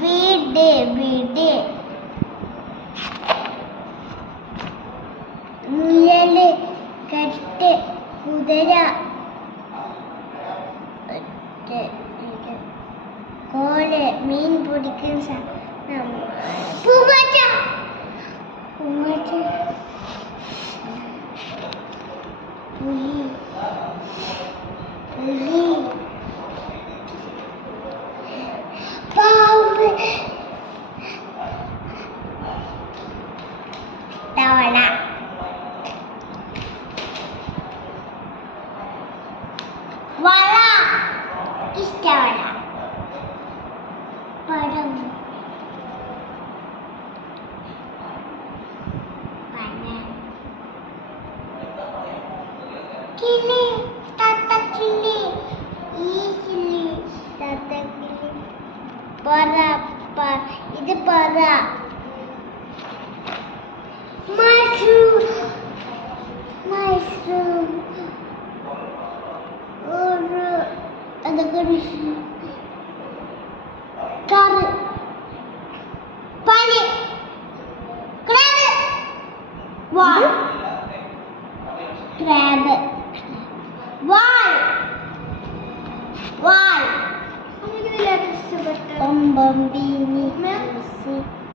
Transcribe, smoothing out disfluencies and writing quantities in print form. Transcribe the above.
വീട് വീട് മുയല് കെട്ട് കുതിര കോല് മീൻ പിടിക്കുന്ന പൂമാറ്റ പൂമാറ്റ പുലി പുലി പാമ്പ് തവള വള ഇഷ്ടവള പഴം കിളി തത്ത കിളി ഈ കിളി തത്ത കിളി പറ ഇത് പറ മഷ്റൂം മഷ്റൂം ഒരു അതൊക്കെ കറ് പനി ക്രാബ് വാൾ ക്രാബ് വാൾ വാൾ ഒമ്പമ്പീനി